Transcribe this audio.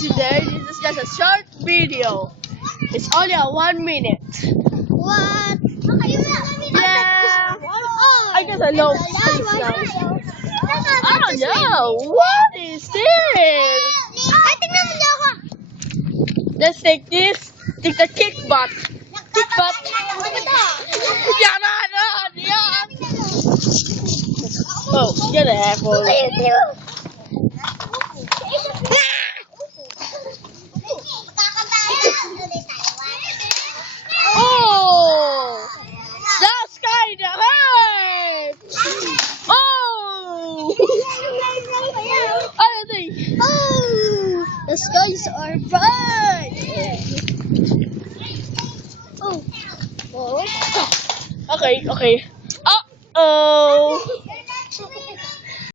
today. This is just a short video. It's only a 1 minute. What? Yeah. I guess I love this now. I don't know. What is this? Let's take this. Take the kick butt. Kick butt. Yan. Oh, you're the apple. Oh, that's kind of hurt. Oh, I don't think. Oh, the skies are bright. Oh. Okay. Uh oh.